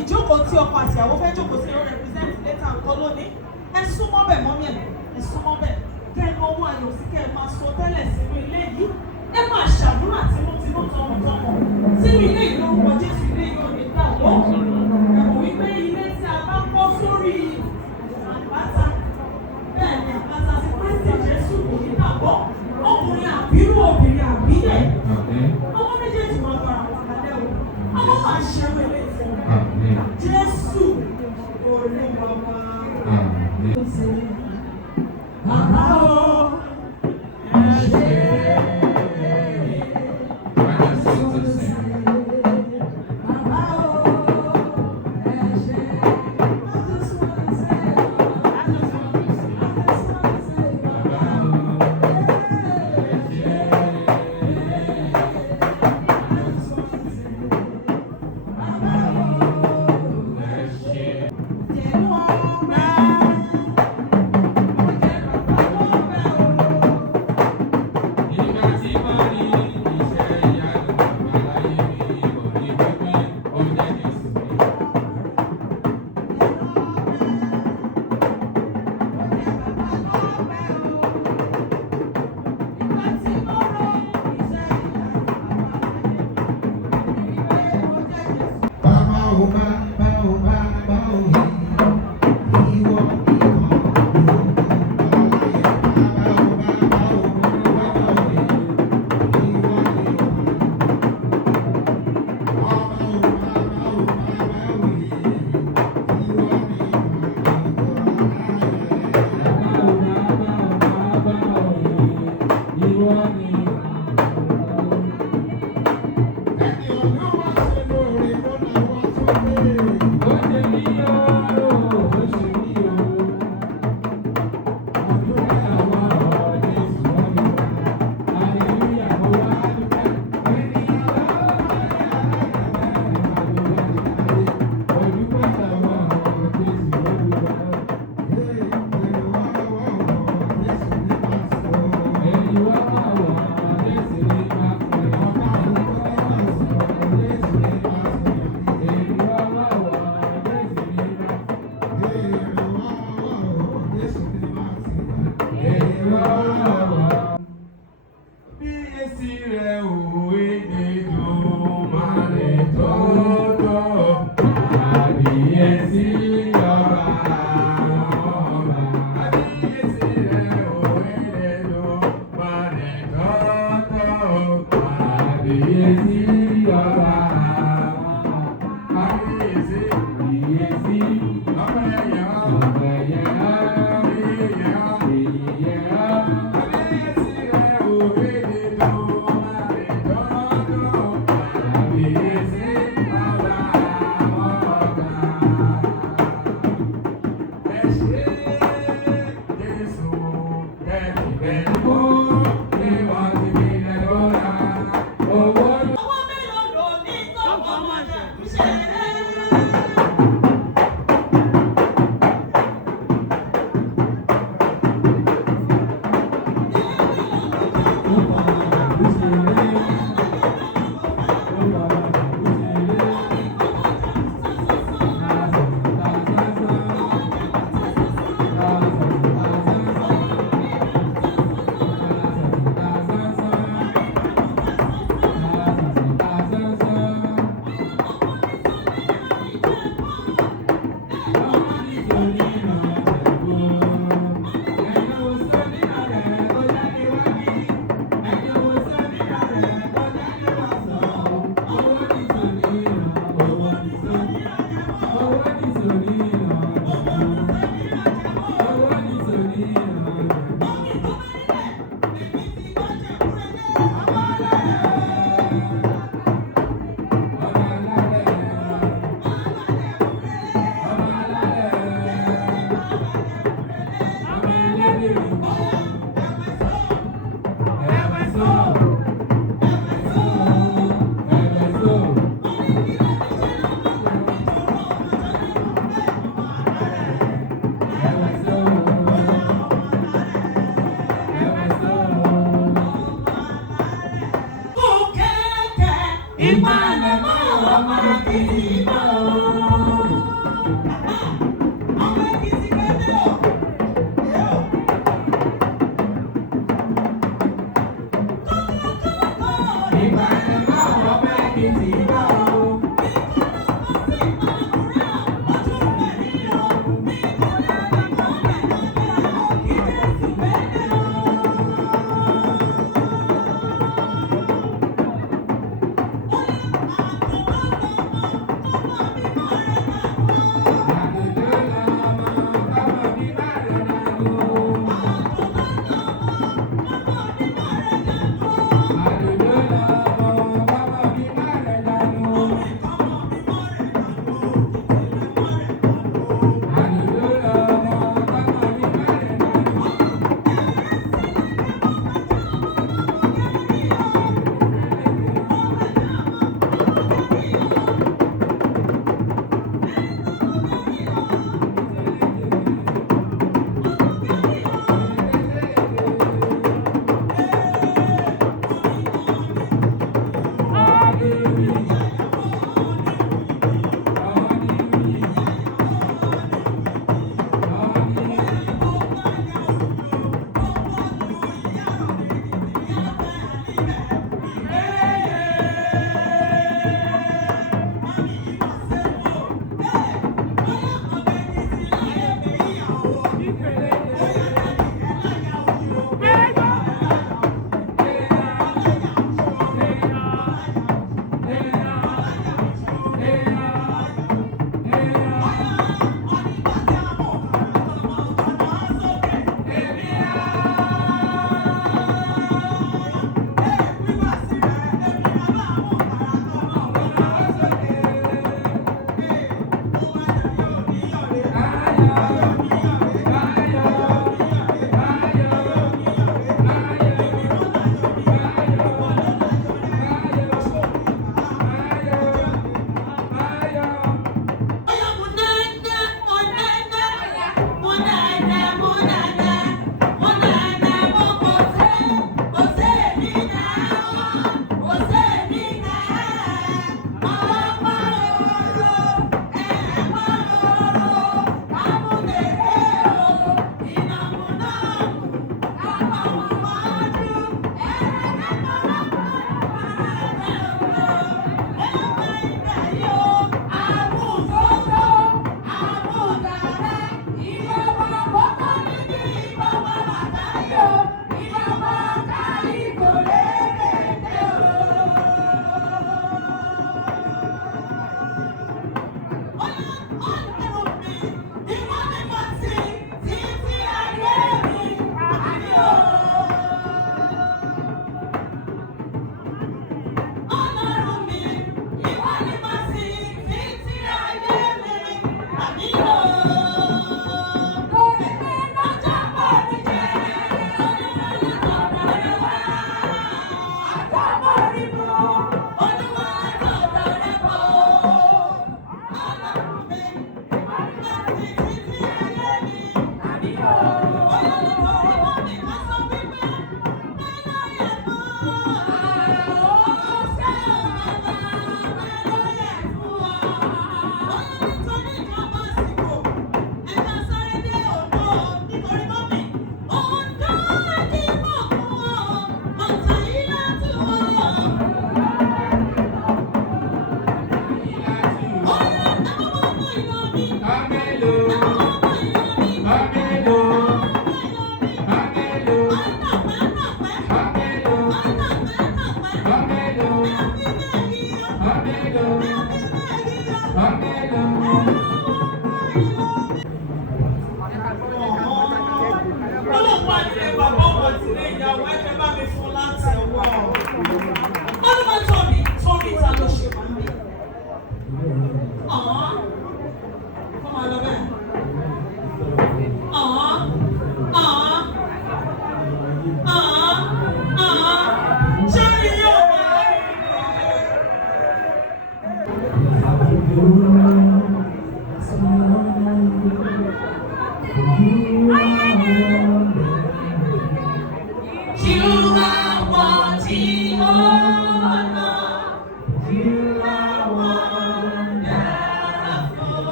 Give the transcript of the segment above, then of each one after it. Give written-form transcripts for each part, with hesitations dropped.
ìjókòó tí ọkọ àti ìyàwó fẹ́ jókòó sí ló represent later nǹkan lónìí. Ẹ súnmọ́ bẹ̀ mọ́mí ẹ̀, ẹ súnmọ́ bẹ̀. Kẹ́ ẹ náwó ayọ̀ sí kẹ́ ẹ máa sọ tẹ́lẹ̀ sínú ilé yìí. Ẹ máa ṣàdúrà tinútinú tọmọtọmọ. Sínú ilé yìí lórúkọ Jésù, ilé yìí ò ní dàwọ́. Ẹ mọ̀ wípé ilé tí a bá kọ́ sórí àpáta, bẹ́ẹ̀ ni àpáta sí Kristi Jésù kò ní dàwọ́. Ọkùnrin àbírú, obìnrin àbíyẹ̀. Ọmọ méjèèjì máa gbára wọn kalẹ̀ o. Ọmọ máa ṣe wẹlé fún un. Jésù Olúwa wa. Bàbá o, ẹ ṣé.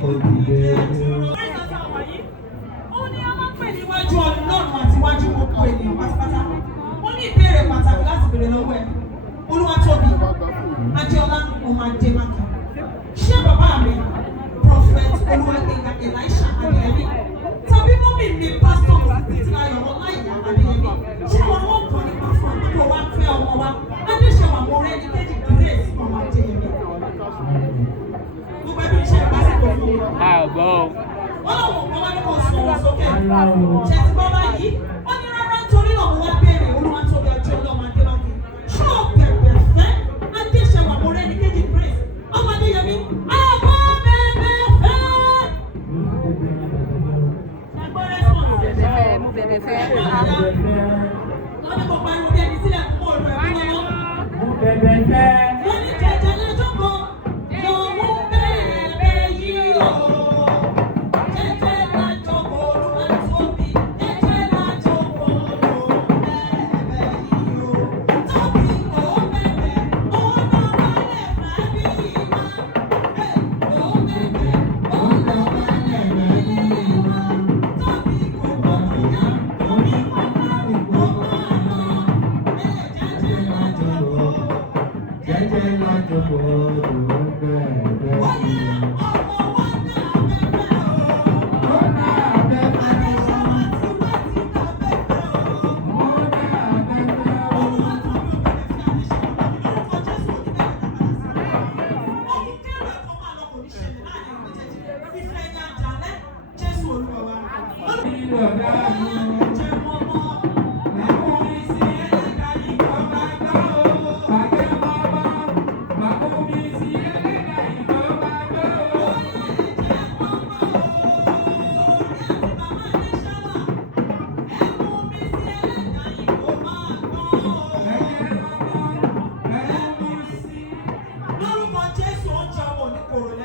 kò dìde dúró. Ó ní a máa ń pè níwájú Ọlọ́run àti iwájú gbogbo ènìyàn pátápátá. Ó ní ìbéèrè pàtàkì láti béèrè lọ́wọ́ ẹ̀. Olúwatóbi, Adéọlá ọmọ Adémákin. Ṣé bàbá mi, Prophet Olúwagbénga Elisha Adéyẹmí, tàbí mọ́mì mi, Pásítọ̀ Títílayọ̀ Ọláìyá Adéyẹmí, ṣé wọn wọ́n kọ́ nípa fún àkókò wa fẹ́ ọmọ wa? Adéṣẹ́wà Mọ́rẹ́níkẹ́jì Grace ọmọ Adéyẹmí. Gbogbo ẹbí iṣẹ́ ìpàsípò fún mi. Ọlọ́run kan wá ní kò sọ̀rọ̀ sókè. Ṣé ti gbọ́ báyìí? Wọ́n ní rárá nítorí náà mo wá béèrè Olúwatóbi Adéọlá ọmọ Adémákin. Ṣé o bẹ̀bẹ̀ fẹ́ Adéṣẹ́wà Mọ́rẹ́níkẹ́jì Grace ọmọ Adéyẹmí? Àbọ̀ bẹ̀bẹ̀ fẹ́. Ẹgbẹ́ rẹ́sọ̀nsì. Mo bẹ̀bẹ̀ fẹ́. Wọ́n ní kò pariwo bí ẹni sílẹ̀ fún òòrùn ẹ̀kú lọ́wọ́. mo bẹ̀bẹ̀ fẹ́. Wọ́n ní jẹjẹ lọ́jọ́ kan lòun bẹ̀rẹ̀ yìí o. Jẹjẹ lájọ kò Olúwatóbi, jẹjẹ lájọ kò lòun bẹ̀rẹ̀ yìí o. Tóbi kò bẹ̀bẹ̀, òun náà wálẹ̀ máa bí ìmá. Kò bẹ̀bẹ̀, òun náà wálẹ̀ máa bí ìmá. Tóbi kò gbọdọ̀ yá, omi kò máa ń gbọ́ àná. Jẹjẹ lájọ kò. Jẹ́jẹ́ lájọpọ̀ ló ń bẹ̀rẹ̀ Wọ́n ní sí. ọmọ wa náà bẹ̀bẹ̀ o. Ó náà bẹ̀bẹ̀. Adéṣẹ́wà tí wọ́n ti ká bẹ̀bẹ̀ o. Ó náà bẹ̀bẹ̀. Olúwatóbi ò bẹ̀bẹ̀ fi Adéṣẹ́wà lórúkọ Jésù ò ní bẹ̀rẹ̀ kàkàrà sí. Ohun kéré ẹ̀kọ́ máa lọ kò ní ṣẹlẹ̀ láàrin méjèèjì. Fífẹ́ ẹja jalẹ́ Jésù Olúwa wa. Nílò dáadọ́. Jẹ́ mọ́ mọ́. Àkúrí sí ẹlẹ́dàá yìí kọ́ máa gbọ́ o. Bàgẹ́ mọ́mọ́. Àkúrí sí ẹlẹ́dàá yìí kọ́ máa gbọ́ o. Jẹ́ mọ́ mọ́. Orí àti bàbá Adéṣẹ́wà. Ẹ̀kú mi sí ẹlẹ́dàá yìí kò máa gbọ́ o. Bàgẹ́ mọ́mọ́. Àkúrí sí. Lórúkọ Jésù ó jẹ́ ọmọ oníkòrò lẹ́yìn.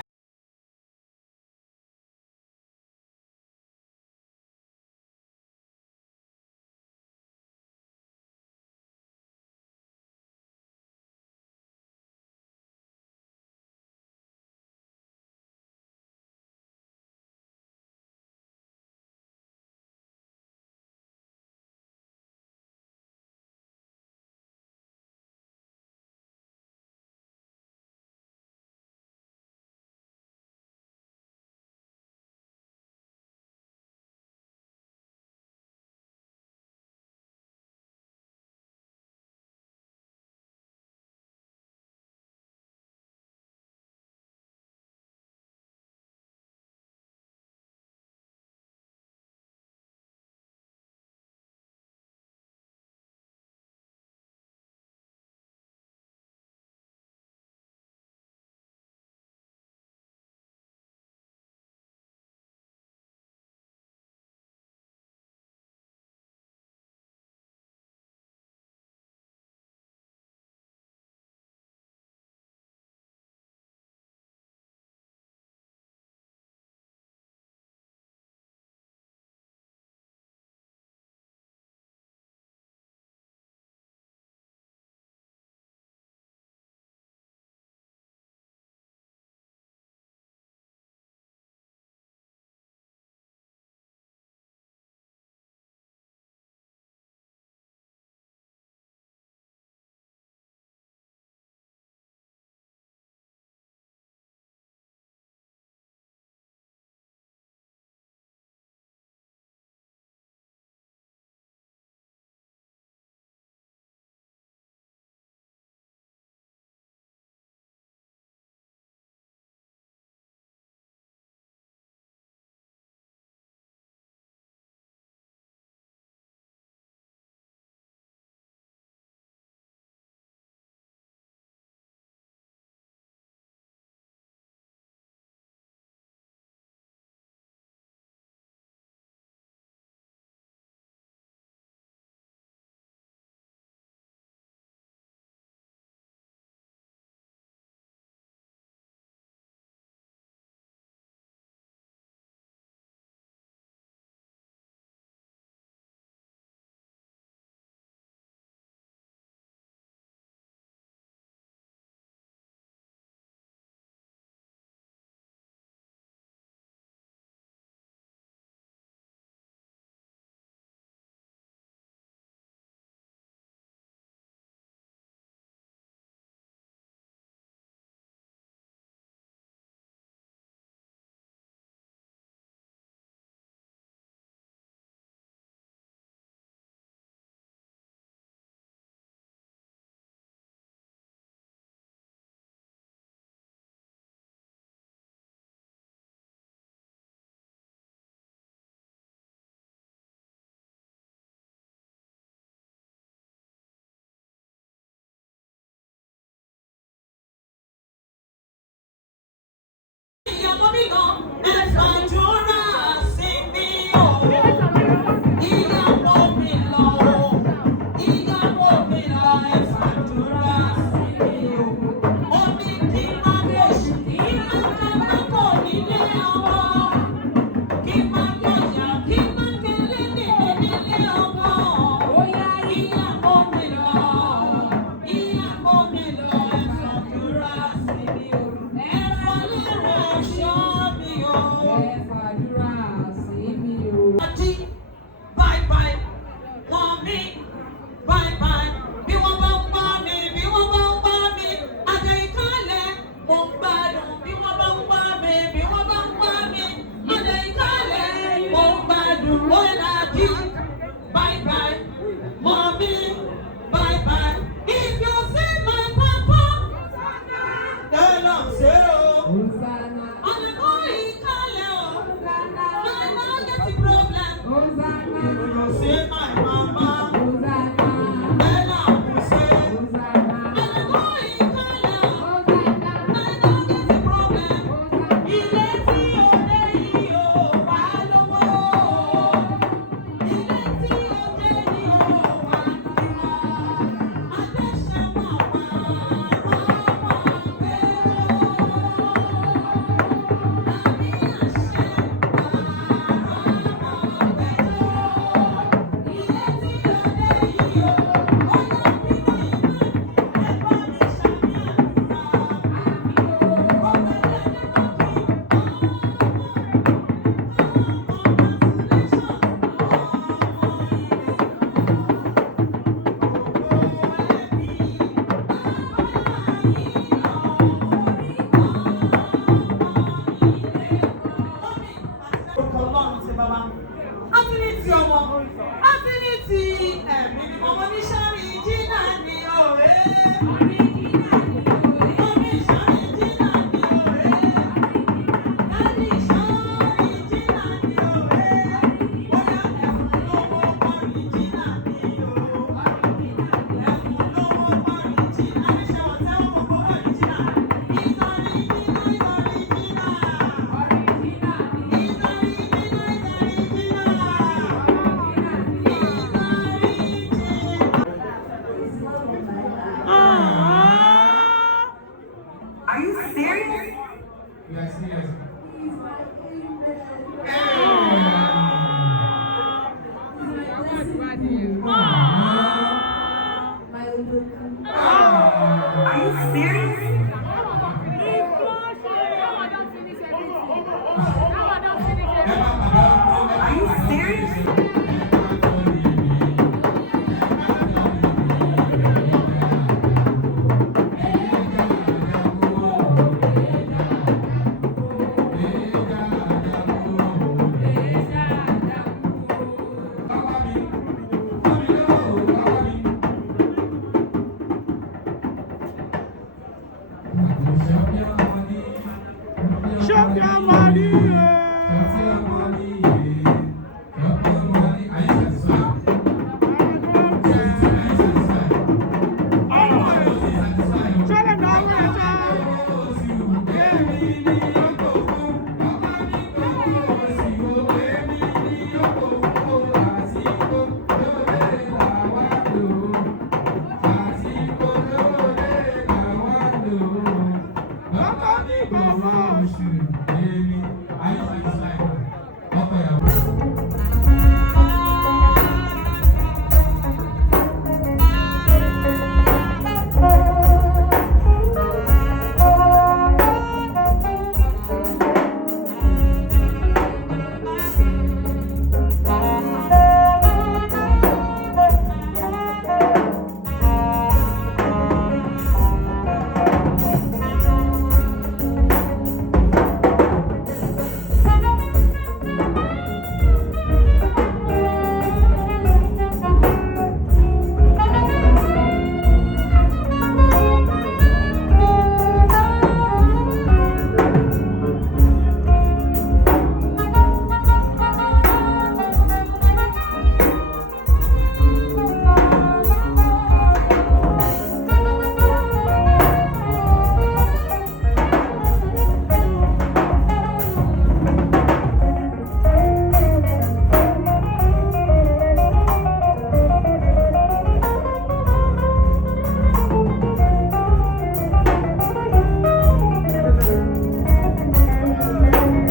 Are you serious?